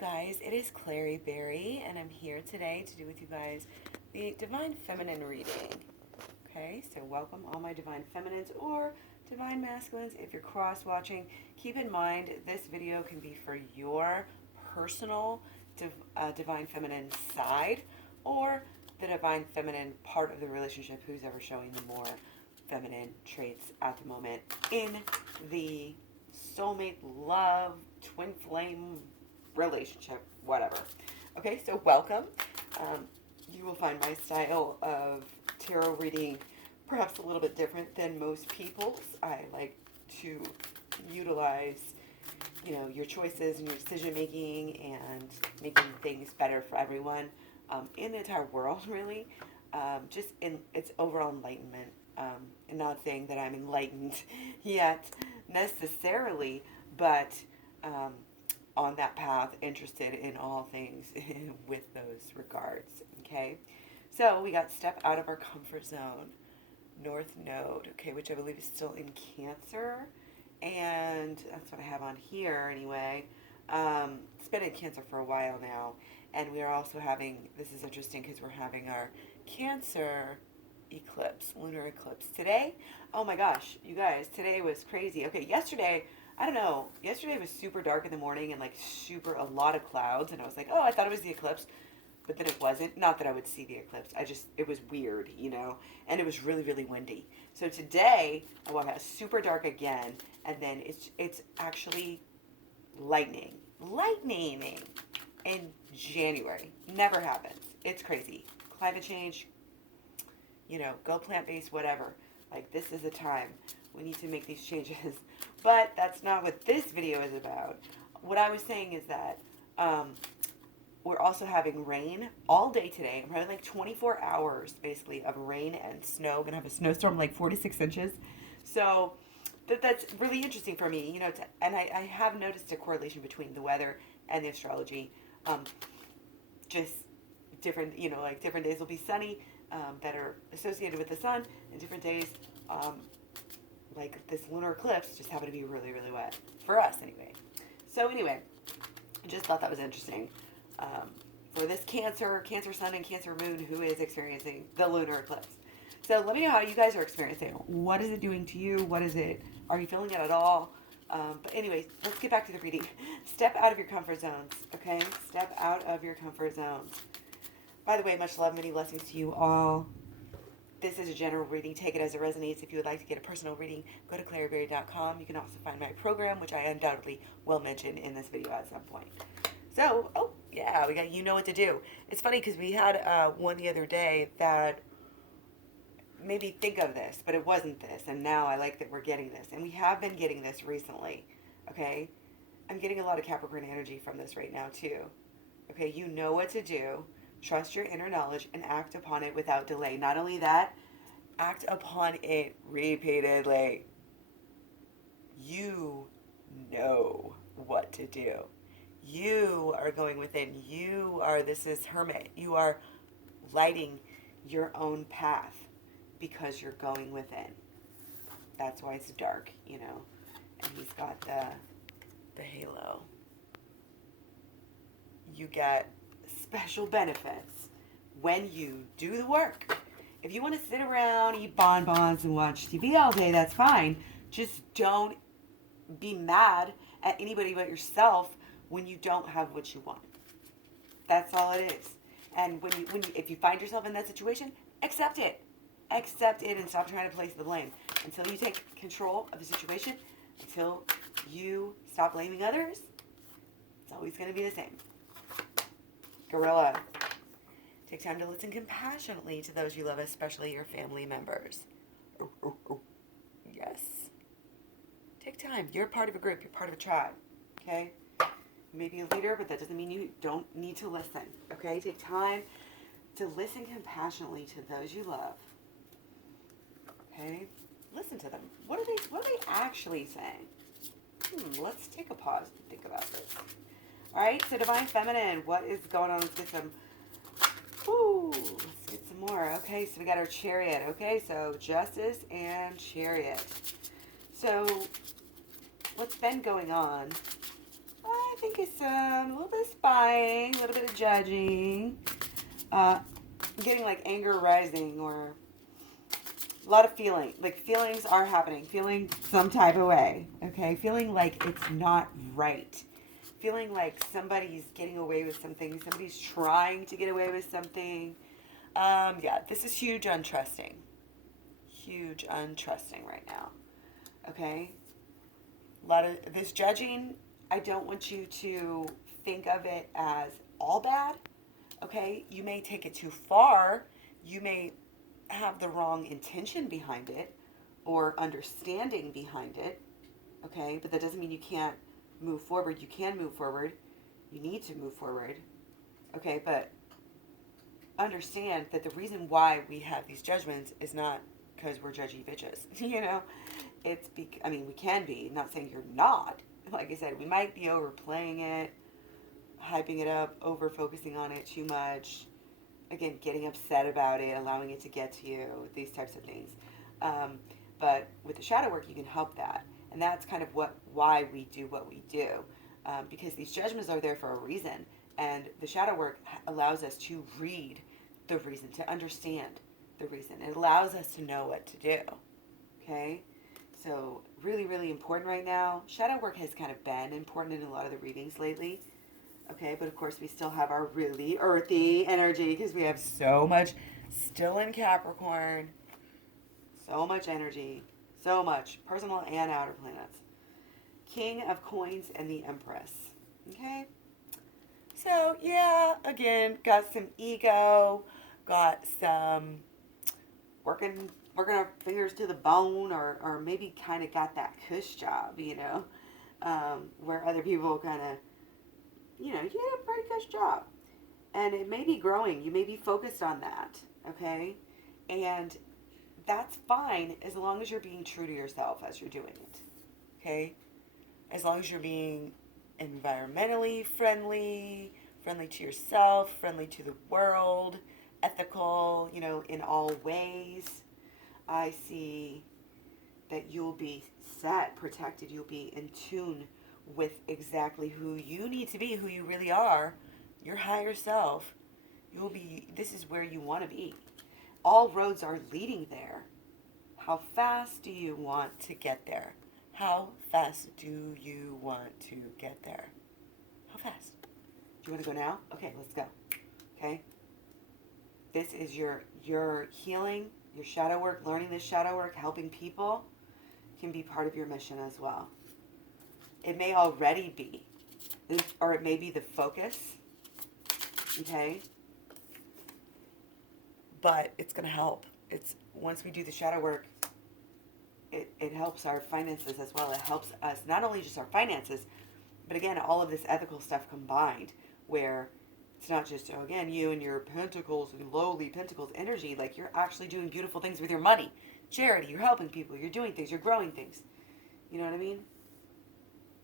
guys, it is Klairee Berry, and I'm here today to do with you guys the Divine Feminine reading. Okay, so welcome all my Divine Feminines or Divine Masculines. If you're cross-watching, keep in mind this video can be for your personal Divine Feminine side or the Divine Feminine part of the relationship, who's ever showing the more feminine traits at the moment in the soulmate, love, twin flame relationship, whatever. Okay, so welcome. You will find my style of tarot reading perhaps a little bit different than most people's. I like to utilize, your choices and your decision making and making things better for everyone in the entire world, really. Just in its overall enlightenment. And not saying that I'm enlightened yet necessarily, but on that path, interested in all things with those regards. Okay, so we got step out of our comfort zone, North Node, okay, which I believe is still in Cancer, and that's what I have on here anyway. It's been in Cancer for a while now, and we are also having, this is interesting because we're having our Cancer eclipse, lunar eclipse today. Oh my gosh, you guys, today was crazy. Okay, yesterday, I don't know, yesterday was super dark in the morning and like a lot of clouds, and I was like, oh, I thought it was the eclipse, but then it wasn't. Not that I would see the eclipse, it was weird, and it was really, really windy. So today, I woke up super dark again, and then it's actually lightning in January. Never happens. It's crazy. Climate change, go plant-based, whatever. Like, this is the time. We need to make these changes. But that's not what this video is about. What I was saying is that we're also having rain all day today. I'm having like 24 hours, basically, of rain and snow. We're going to have a snowstorm like 46 inches. So that's really interesting for me, and I have noticed a correlation between the weather and the astrology. Just different, like different days will be sunny, that are associated with the sun, and different days, like this lunar eclipse, just happen to be really, really wet. For us, anyway. So anyway, I just thought that was interesting. For this Cancer sun and Cancer moon who is experiencing the lunar eclipse. So let me know how you guys are experiencing it. What is it doing to you? What is it? Are you feeling it at all? But anyways, let's get back to the reading. Step out of your comfort zones, okay? Step out of your comfort zones. By the way, much love, many blessings to you all. This is a general reading. Take it as it resonates. If you would like to get a personal reading, go to klaireeberry.com. You can also find my program, which I undoubtedly will mention in this video at some point. So, oh, yeah, we got You Know What to Do. It's funny because we had one the other day that made me think of this, but it wasn't this. And now I like that we're getting this. And we have been getting this recently, okay? I'm getting a lot of Capricorn energy from this right now, too. Okay, you know what to do. Trust your inner knowledge and act upon it without delay. Not only that, act upon it repeatedly. You know what to do. You are going within. This is Hermit. You are lighting your own path because you're going within. That's why it's dark, And he's got the halo. You get special benefits when you do the work. If you want to sit around, eat bonbons, and watch TV all day, that's fine. Just don't be mad at anybody but yourself when you don't have what you want. That's all it is. And if you find yourself in that situation, accept it. Accept it and stop trying to place the blame. Until you take control of the situation, until you stop blaming others, it's always going to be the same. Gorilla. Take time to listen compassionately to those you love, especially your family members. Yes. Take time. You're part of a group. You're part of a tribe. Okay? You may be a leader, but that doesn't mean you don't need to listen. Okay? Take time to listen compassionately to those you love. Okay? Listen to them. What are they actually saying? Let's take a pause to think about this. All right, so Divine Feminine, what is going on? Let's get some, let's get some more. Okay, so we got our Chariot. Okay, so Justice and Chariot. So what's been going on? I think it's a little bit of spying, a little bit of judging, getting like anger rising, or a lot of feeling. Like feelings are happening. Feeling some type of way. Okay? Feeling like it's not right. Feeling like somebody's getting away with something. Somebody's trying to get away with something. Yeah, this is huge untrusting. Huge untrusting right now. Okay? A lot of this judging, I don't want you to think of it as all bad. Okay? You may take it too far. You may have the wrong intention behind it or understanding behind it. Okay? But that doesn't mean you can't move forward. You can move forward. You need to move forward. Okay? But understand that the reason why we have these judgments is not because we're judgy bitches. You know? It's I mean, we can be. I'm not saying you're not. Like I said, we might be overplaying it, hyping it up, over focusing on it too much. Again, getting upset about it, allowing it to get to you, these types of things. But with the shadow work, you can help that. And that's kind of why we do what we do. Because these judgments are there for a reason. And the shadow work allows us to read the reason, to understand the reason. It allows us to know what to do. Okay? So really, really important right now. Shadow work has kind of been important in a lot of the readings lately. Okay, but of course we still have our really earthy energy because we have so much still in Capricorn. So much energy. So much. Personal and outer planets. King of Coins and the Empress. Okay? So, yeah, again, got some ego. Got some working our fingers to the bone, or maybe kind of got that cush job, you know, where other people kind of, you know, you get a pretty cush job. And it may be growing. You may be focused on that, okay? And that's fine as long as you're being true to yourself as you're doing it, okay? As long as you're being environmentally friendly, friendly to yourself, friendly to the world, ethical, you know, in all ways. I see that you'll be set, protected. You'll be in tune with exactly who you need to be, who you really are, your higher self. You'll be, this is where you want to be. All roads are leading there. How fast do you want to get there? How fast do you want to get there? How fast? Do you want to go now? Okay, let's go. Okay? This is your healing, your shadow work, learning this shadow work, helping people can be part of your mission as well. It may already be, or it may be the focus, okay? But it's going to help. It's once we do the shadow work, it helps our finances as well. It helps us, not only just our finances, but again, all of this ethical stuff combined, where it's not just, oh, again, you and your pentacles and lowly pentacles energy, like you're actually doing beautiful things with your money. Charity, you're helping people, you're doing things, you're growing things. You know what I mean?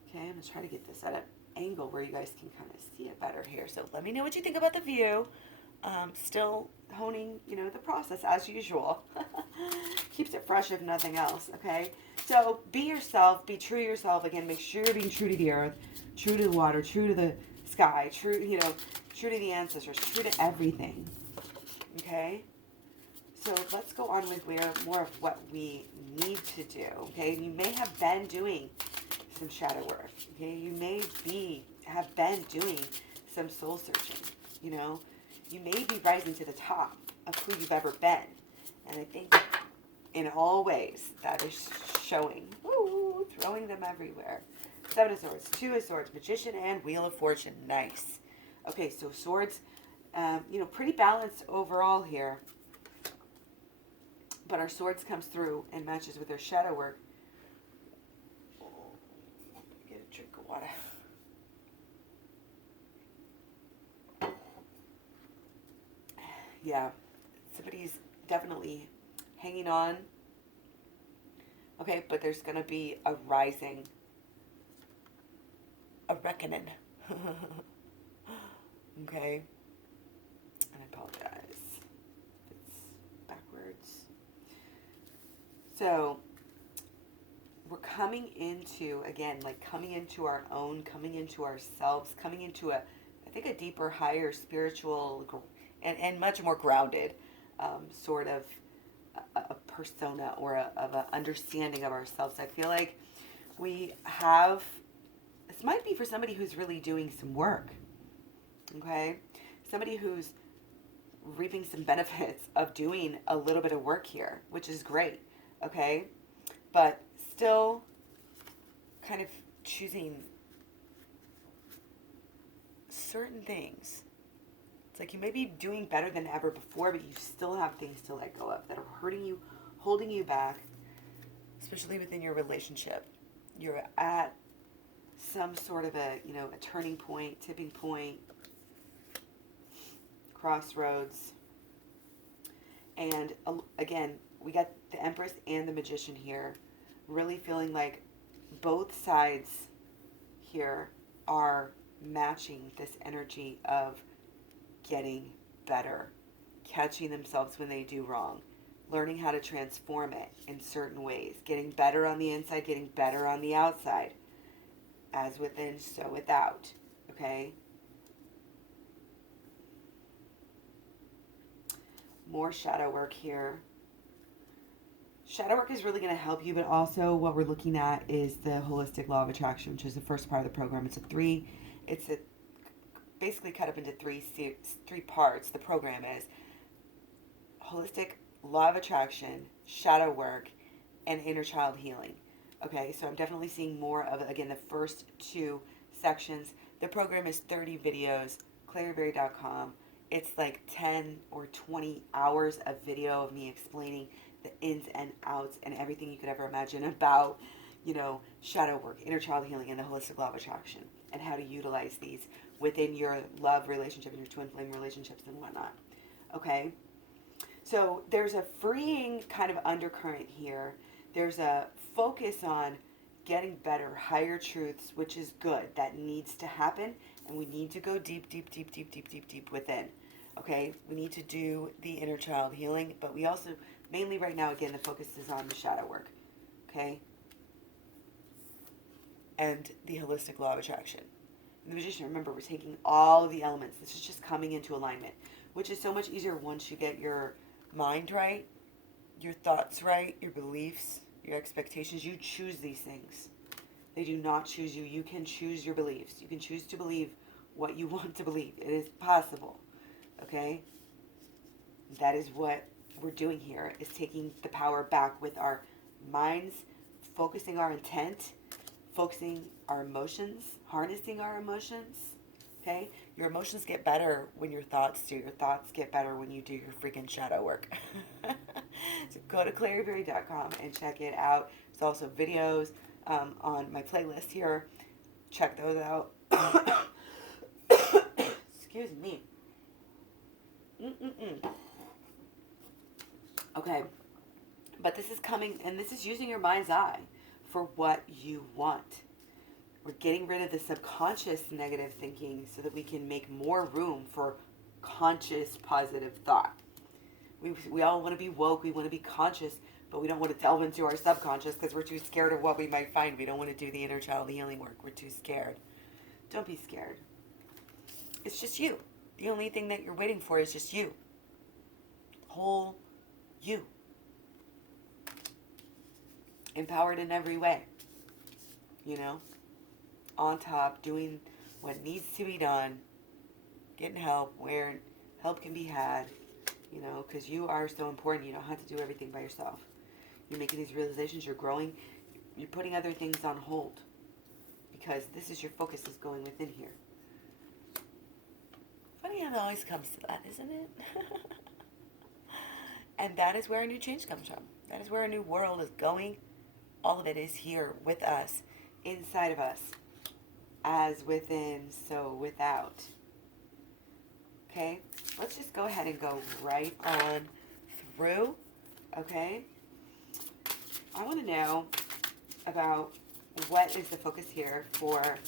Okay, I'm going to try to get this at an angle where you guys can kind of see it better here. So let me know what you think about the view. Still honing, you know, the process as usual. Keeps it fresh if nothing else, okay? So be yourself, be true to yourself. Again, make sure you're being true to the earth, true to the water, true to the sky, true, you know, true to the ancestors, true to everything, okay? So let's go on with more of what we need to do, okay? You may have been doing some shadow work, okay? You may have been doing some soul searching, you know? You may be rising to the top of who you've ever been. And I think in all ways that is showing. Woo, throwing them everywhere. 7 of Swords, 2 of Swords, Magician, and Wheel of Fortune. Nice. Okay, so swords, you know, pretty balanced overall here. But our swords comes through and matches with our shadow work. Get a drink of water. Yeah, somebody's definitely hanging on. Okay, but there's going to be a rising, a reckoning. Okay, and I apologize if it's backwards. So we're coming into, again, like coming into our own, coming into ourselves, coming into I think, a deeper, higher spiritual and much more grounded sort of a persona or of an understanding of ourselves. I feel like we have, this might be for somebody who's really doing some work, okay? Somebody who's reaping some benefits of doing a little bit of work here, which is great, okay? But still kind of choosing certain things. It's like you may be doing better than ever before, but you still have things to let go of that are hurting you, holding you back, especially within your relationship. You're at some sort of a turning point, tipping point, crossroads. And again, we got the Empress and the Magician here, really feeling like both sides here are matching this energy of getting better, catching themselves when they do wrong, learning how to transform it in certain ways, getting better on the inside, getting better on the outside. As within, so without. Okay? More shadow work here. Shadow work is really going to help you, but also what we're looking at is the holistic law of attraction, which is the first part of the program. It's basically cut up into three parts. The program is holistic law of attraction, shadow work, and inner child healing. Okay, so I'm definitely seeing more of, again, the first two sections. The program is 30 videos, klaireeberry.com. It's like 10 or 20 hours of video of me explaining the ins and outs and everything you could ever imagine about, shadow work, inner child healing, and the holistic law of attraction, and how to utilize these within your love relationship and your twin flame relationships and whatnot. Okay? So there's a freeing kind of undercurrent here. There's a focus on getting better, higher truths, which is good. That needs to happen, and we need to go deep, deep, deep, deep, deep, deep, deep within. Okay? We need to do the inner child healing, but we also, mainly right now, again, the focus is on the shadow work. Okay? And the holistic law of attraction. And the Magician, remember, we're taking all of the elements. This is just coming into alignment, which is so much easier once you get your mind right, your thoughts right, your beliefs, your expectations. You choose these things. They do not choose you. You can choose your beliefs. You can choose to believe what you want to believe. It is possible. Okay? That is what we're doing here, is taking the power back with our minds, focusing our intent, focusing our emotions, harnessing our emotions. Okay? Your emotions get better when your thoughts do. Your thoughts get better when you do your freaking shadow work. So go to klaireeberry.com and check it out. There's also videos on my playlist here. Check those out. Excuse me. Okay. But this is coming, and this is using your mind's eye for what you want. We're getting rid of the subconscious negative thinking so that we can make more room for conscious positive thought. We all want to be woke, we want to be conscious, but we don't want to delve into our subconscious because we're too scared of what we might find. We don't want to do the inner child healing work. We're too scared. Don't be scared. It's just you. The only thing that you're waiting for is just you. Whole you. Empowered in every way. On top, doing what needs to be done, getting help where help can be had, because you are so important. You don't have to do everything by yourself. You're making these realizations, you're growing, you're putting other things on hold, because this is your focus is going within here. Funny how it always comes to that, isn't it? And that is where a new change comes from. That is where a new world is going. All of it is here with us, inside of us. As within, so without. Okay? Let's just go ahead and go right on through. Okay? I want to know about what is the focus here for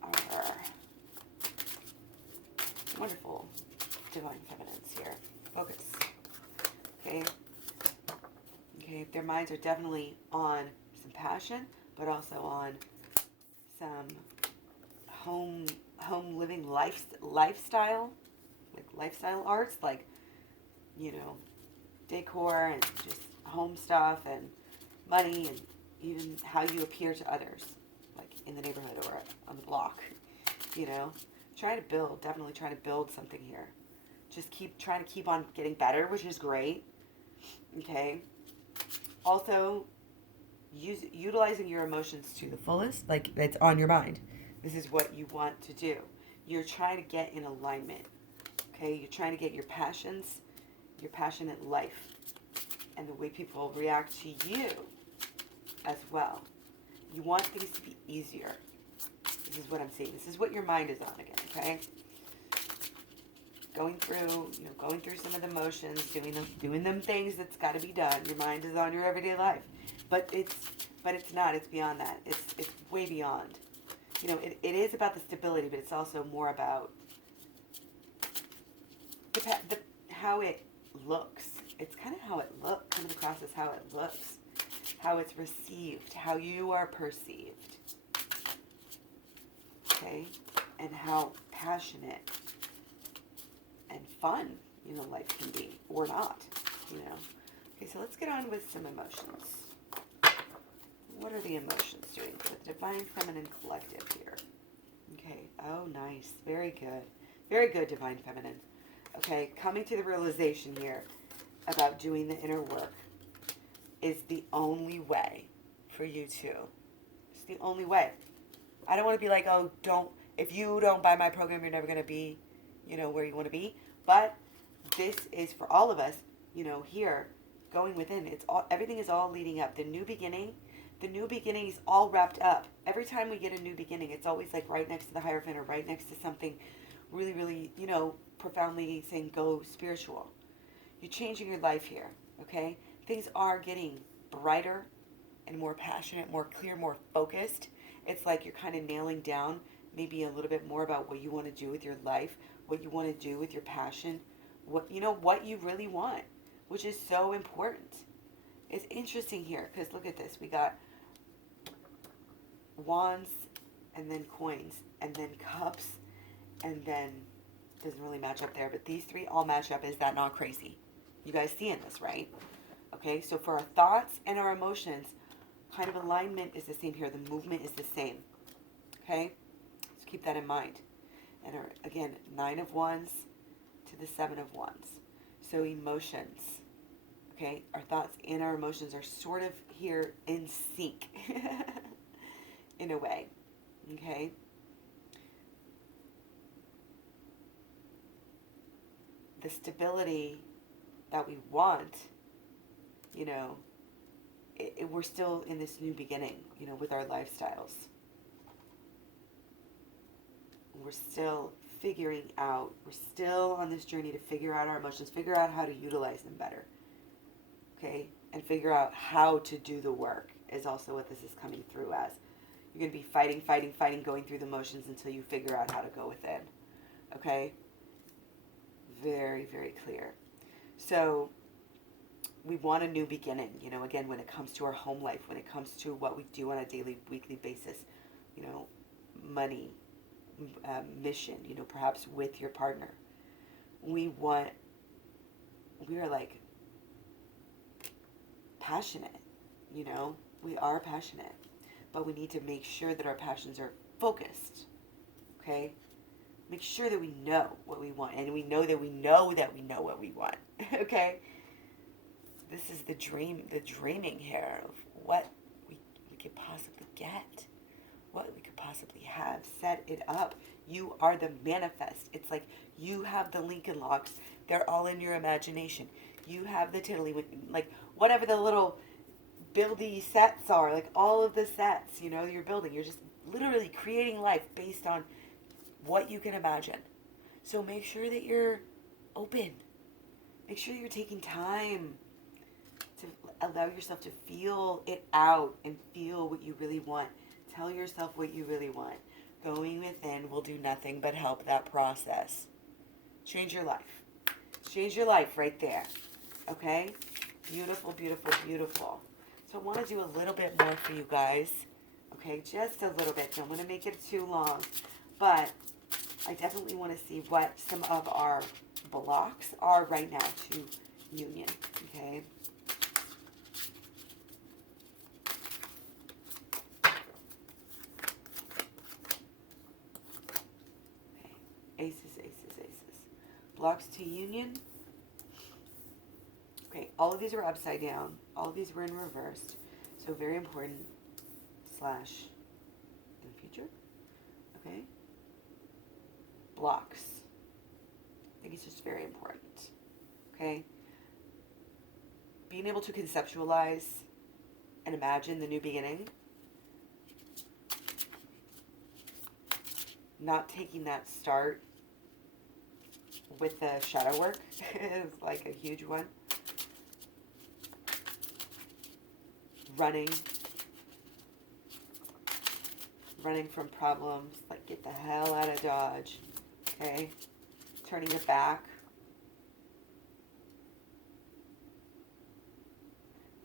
our wonderful divine feminines here. Focus. Okay? Okay, Okay, their minds are definitely on some passion, but also on some home living lifestyle, like lifestyle arts, like, you know, decor and just home stuff and money and even how you appear to others, like in the neighborhood or on the block, you know. Definitely trying to build something here. Just trying to keep on getting better, which is great. Okay. Also, utilizing your emotions to the fullest, like it's on your mind. This is what you want to do. You're trying to get in alignment. Okay, you're trying to get your passions, your passionate life, and the way people react to you as well. You want things to be easier. This is what I'm seeing. This is what your mind is on again, okay? Going through some of the motions, doing them things that's got to be done. Your mind is on your everyday life. But it's not. It's beyond that. It's way beyond. You know, it is about the stability, but it's also more about how it looks. It's kind of how it looks, coming across as how it looks, how it's received, how you are perceived, okay, and how passionate and fun, you know, life can be, or not, you know. Okay, so let's get on with some emotions. What are the emotions doing for the Divine Feminine Collective here? Okay, oh, nice, very good, Divine Feminine. Okay, coming to the realization here about doing the inner work is the only way for you to. It's the only way. I don't want to be like, oh, if you don't buy my program, you're never going to be, you know, where you want to be. But this is for all of us, you know, here, going within. Everything is all leading up. The new beginning is all wrapped up. Every time we get a new beginning, it's always like right next to the Hierophant or right next to something really, really, you know, profoundly saying go spiritual. You're changing your life here, okay? Things are getting brighter and more passionate, more clear, more focused. It's like you're kind of nailing down maybe a little bit more about what you want to do with your life, what you want to do with your passion, what you really want, which is so important. It's interesting here because look at this. We got wands and then coins and then cups and then doesn't really match up there, but these three all match up. Is that not crazy? You guys seeing this, right? Okay, so for our thoughts and our emotions, kind of alignment is the same here. The movement is the same. Okay, so keep that in mind. And again, 9 of Wands to the 7 of Wands. So emotions, okay, our thoughts and our emotions are sort of here in sync in a way, okay? The stability that we want, you know, we're still in this new beginning, you know, with our lifestyles. We're still we're still on this journey to figure out our emotions, figure out how to utilize them better, okay? And figure out how to do the work is also what this is coming through as. You're going to be fighting, going through the motions until you figure out how to go within, okay? Very, very clear. So we want a new beginning, you know, again, when it comes to our home life, when it comes to what we do on a daily, weekly basis, you know, money, mission, you know, perhaps with your partner. We are like passionate, you know, we are passionate, but we need to make sure that our passions are focused, okay? Make sure that we know what we want, and we know that we know that we know what we want, okay? This is the dreaming here of what we could possibly get, what we could possibly have. Set it up. You are the manifest. It's like you have the Lincoln Logs. They're all in your imagination. You have the Tiddly, like whatever the little buildy sets are, like all of the sets, you know, you're building. You're just literally creating life based on what you can imagine. So make sure that you're open. Make sure you're taking time to allow yourself to feel it out and feel what you really want. Tell yourself what you really want. Going within will do nothing but help that process. Change your life. Change your life right there. Okay? Beautiful, beautiful, beautiful. So I want to do a little bit more for you guys. Okay, just a little bit. Don't want to make it too long. But I definitely want to see what some of our blocks are right now to union. Okay. Aces, aces, aces. Blocks to union. Okay, all of these are upside down. All of these were in reversed. So very important. Slash in the future. Okay. Blocks. I think it's just very important. Okay. Being able to conceptualize and imagine the new beginning. Not taking that start with the shadow work is like a huge one. Running from problems, like get the hell out of Dodge, okay? Turning it back.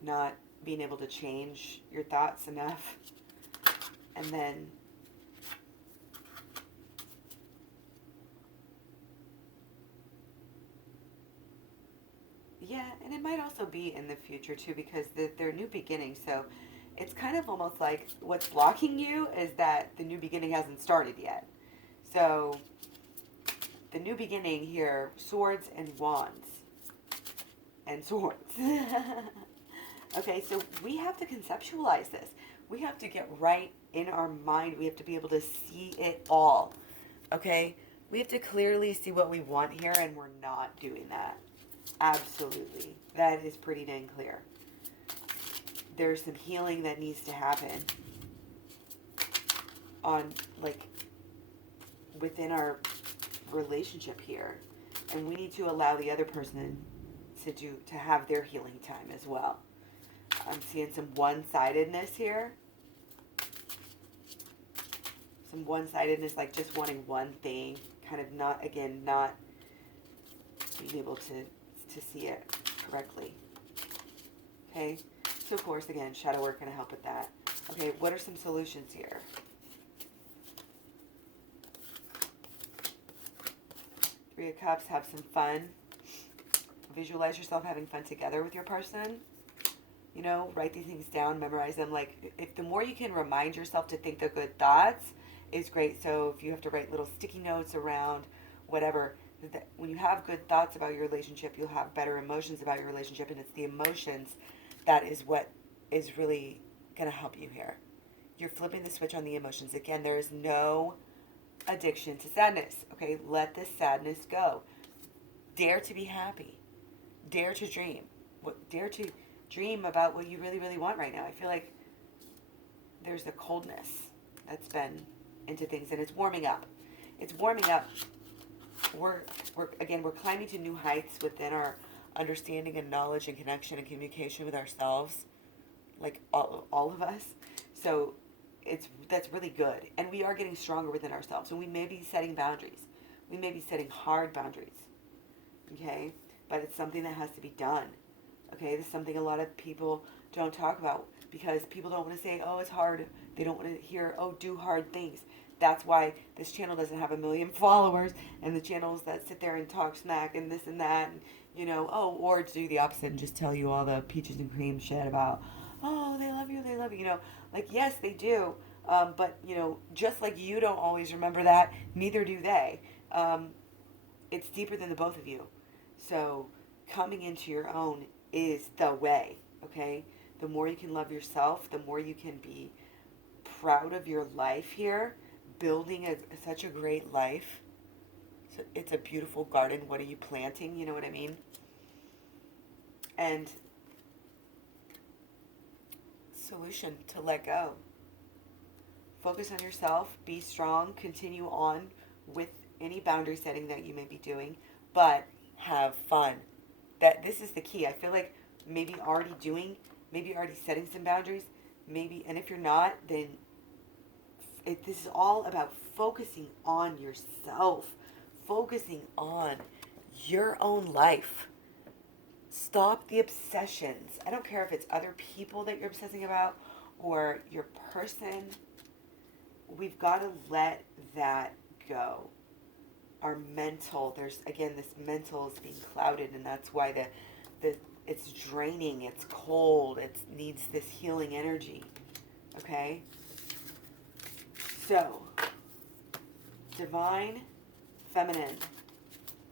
Not being able to change your thoughts enough. And then yeah, and it might also be in the future too, because they're new beginnings. So it's kind of almost like what's blocking you is that the new beginning hasn't started yet. So the new beginning here, swords and wands and swords. Okay, so we have to conceptualize this. We have to get right in our mind. We have to be able to see it all. Okay, we have to clearly see what we want here, and we're not doing that. Absolutely. That is pretty dang clear. There's some healing that needs to happen on, like, within our relationship here. And we need to allow the other person to have their healing time as well. I'm seeing some one-sidedness here. Some one-sidedness, like just wanting one thing, kind of not being able to see it correctly. Okay, so of course, again, shadow work going to help with that. Okay, what are some solutions here? Three of Cups, have some fun. Visualize yourself having fun together with your person. You know, write these things down, memorize them. Like, if the more you can remind yourself to think the good thoughts is great. So if you have to write little sticky notes around whatever, when you have good thoughts about your relationship, you'll have better emotions about your relationship, and it's the emotions that is what is really going to help you here. You're flipping the switch on the emotions. Again, there is no addiction to sadness. Okay, let this sadness go. Dare to be happy. Dare to dream. Dare to dream about what you really, really want right now. I feel like there's a coldness that's been into things, and it's warming up. It's warming up. We're climbing to new heights within our understanding and knowledge and connection and communication with ourselves, like all of us. So that's really good, and we are getting stronger within ourselves. And we may be setting boundaries. We may be setting hard boundaries. Okay, but it's something that has to be done. Okay, this is something a lot of people don't talk about because people don't want to say, oh, it's hard. They don't want to hear, oh, do hard things. That's why this channel doesn't have 1 million followers, and the channels that sit there and talk smack and this and that, and, you know, or do the opposite and just tell you all the peaches and cream shit about, oh, they love you, you know, like, yes, they do, but, you know, just like you don't always remember that, neither do they. It's deeper than the both of you. So coming into your own is the way, okay? The more you can love yourself, the more you can be proud of your life here, building such a great life. So it's a beautiful garden. What are you planting? You know what I mean? And solution to let go. Focus on yourself. Be strong. Continue on with any boundary setting that you may be doing, but have fun. This is the key. I feel like maybe already setting some boundaries, and if you're not, then this is all about focusing on yourself, focusing on your own life. Stop the obsessions. I don't care if it's other people that you're obsessing about or your person. We've got to let that go. Our mental, there's again this mental is being clouded, and that's why the it's draining, it's cold, it needs this healing energy. Okay? So, divine feminine.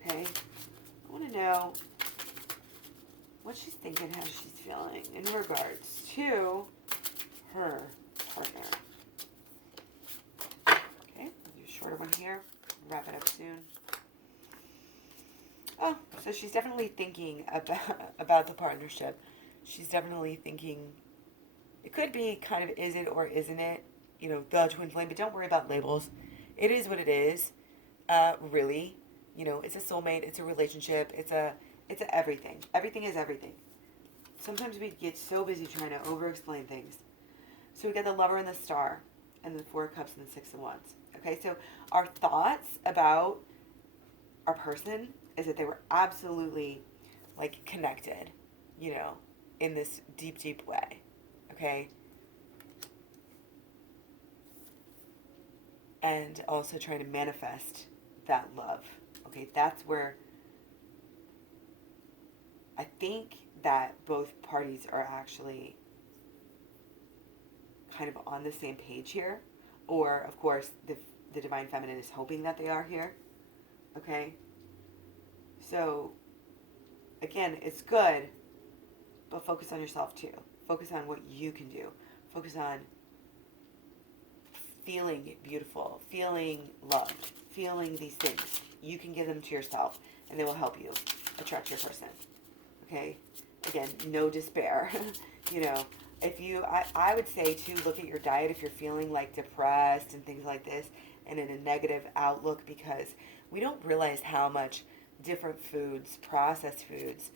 Okay? I want to know what she's thinking, how she's feeling in regards to her partner. Okay, do a shorter one here. Wrap it up soon. Oh, so she's definitely thinking about the partnership. She's definitely thinking, it could be kind of is it or isn't it, you know, the twin flame, but don't worry about labels. It is what it is, really. You know, it's a soulmate, it's a relationship, it's a everything. Everything is everything. Sometimes we get so busy trying to over-explain things. So we got the Lover and the Star, and the Four of Cups and the Six of Wands. Okay, so our thoughts about our person is that they were absolutely, like, connected, you know, in this deep, deep way. Okay? And also trying to manifest that love. Okay, that's where I think that both parties are actually kind of on the same page here. Or, of course, the Divine Feminine is hoping that they are here. Okay? So, again, it's good, but focus on yourself too. Focus on what you can do. Focus on feeling beautiful, feeling loved, feeling these things. You can give them to yourself, and they will help you attract your person. Okay? Again, no despair. You know, if you, I would say to look at your diet if you're feeling like depressed and things like this, and in a negative outlook, because we don't realize how much different foods, processed foods,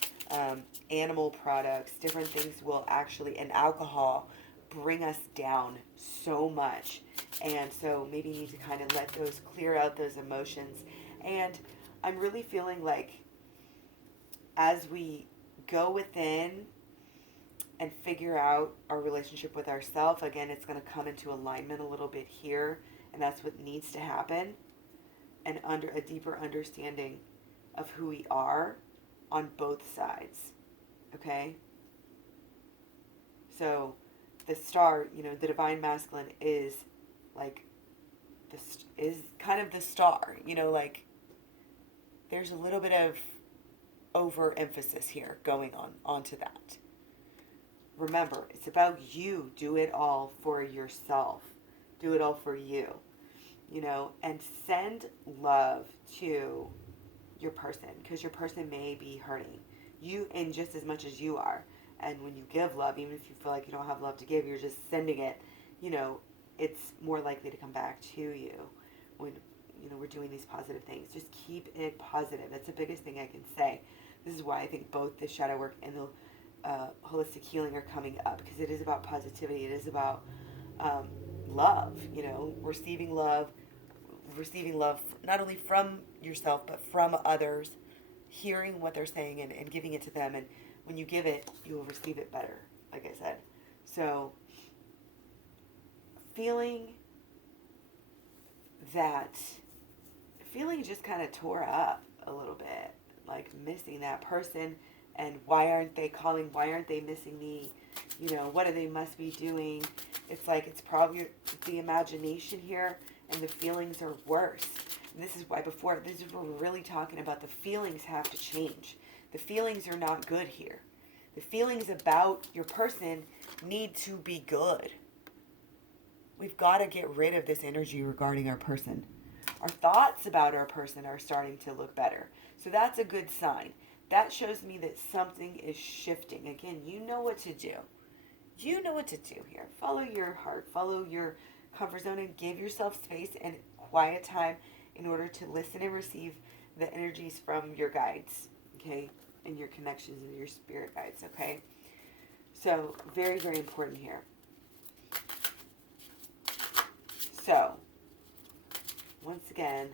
animal products, different things will actually, and alcohol, bring us down so much. And so maybe you need to kind of let those, clear out those emotions. And I'm really feeling like as we go within and figure out our relationship with ourselves, again, it's going to come into alignment a little bit here, and that's what needs to happen, and under a deeper understanding of who we are on both sides. Okay? So the star, you know, the divine masculine is like this, is kind of the star, you know, like there's a little bit of overemphasis here going on onto that. Remember, it's about you. Do it all for yourself. Do it all for you, you know, and send love to your person, because your person may be hurting you in just as much as you are. And when you give love, even if you feel like you don't have love to give, you're just sending it, you know, it's more likely to come back to you when, you know, we're doing these positive things. Just keep it positive. That's the biggest thing I can say. This is why I think both the shadow work and the holistic healing are coming up, because it is about positivity. It is about love, you know, receiving love not only from yourself but from others, hearing what they're saying and giving it to them. And when you give it, you will receive it better, like I said. So feeling just kind of tore up a little bit, like missing that person, and why aren't they calling, why aren't they missing me, you know, what do they must be doing? It's like it's probably the imagination here, and the feelings are worse. And this is why this is what we're really talking about. The feelings have to change. The feelings are not good here. The feelings about your person need to be good. We've got to get rid of this energy regarding our person. Our thoughts about our person are starting to look better. So that's a good sign. That shows me that something is shifting. Again, you know what to do. You know what to do here. Follow your heart. Follow your comfort zone, and give yourself space and quiet time in order to listen and receive the energies from your guides, okay, and your connections and your spirit guides, okay? So, very, very important here. So, once again,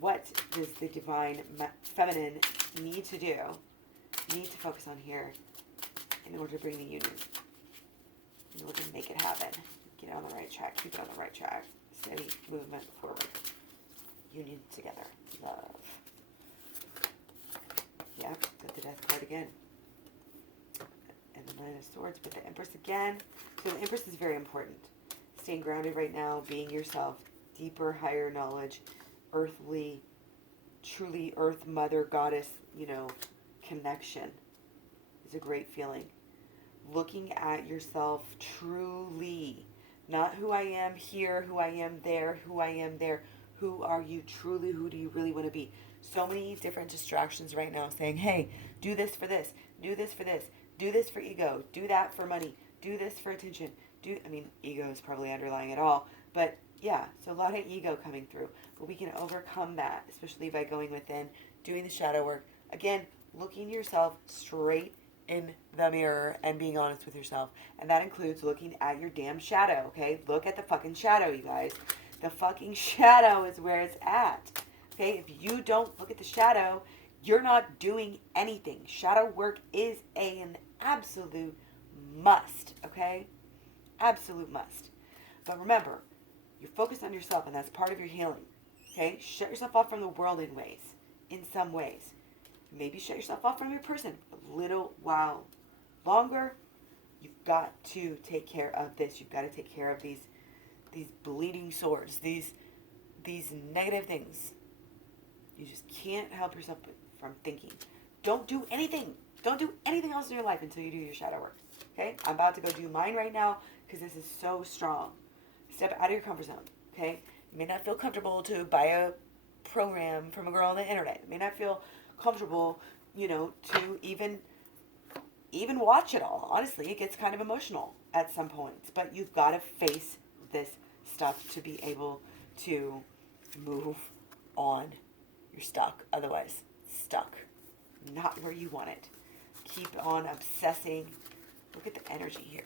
what does the divine feminine need to do need to focus on here in order to bring the union, in order to make it happen. Get on the right track. Keep it on the right track. Steady movement forward. Union together. Love. Yeah, got the Death card again. And the Nine of Swords, but the Empress again. So the Empress is very important. Staying grounded right now, being yourself, deeper, higher knowledge, earthly, truly earth mother, goddess, connection is a great feeling. Looking at yourself truly, not who I am here, who I am there, who I am there. Who are you truly? Who do you really want to be? So many different distractions right now saying, hey, do this for this, do this for this, do this for ego, do that for money, do this for attention. Ego is probably underlying it all, but yeah, so a lot of ego coming through. But we can overcome that, especially by going within, doing the shadow work. Again, looking yourself straight in the mirror and being honest with yourself. And that includes looking at your damn shadow, okay? Look at the fucking shadow, you guys. The fucking shadow is where it's at. Okay? If you don't look at the shadow, you're not doing anything. Shadow work is an absolute must, okay? Absolute must. But remember, you're focused on yourself, and that's part of your healing. Okay? Shut yourself off from the world in some ways. Maybe shut yourself off from your person a little while longer. You've got to take care of this. You've got to take care of these bleeding swords, these negative things. You just can't help yourself from thinking. Don't do anything. Don't do anything else in your life until you do your shadow work. Okay? I'm about to go do mine right now because this is so strong. Step out of your comfort zone. Okay? You may not feel comfortable to buy a program from a girl on the internet. You may not feel comfortable, to even watch it all. Honestly, it gets kind of emotional at some points. But you've got to face this stuff to be able to move on. You're stuck. Otherwise, stuck. Not where you want it. Keep on obsessing. Look at the energy here.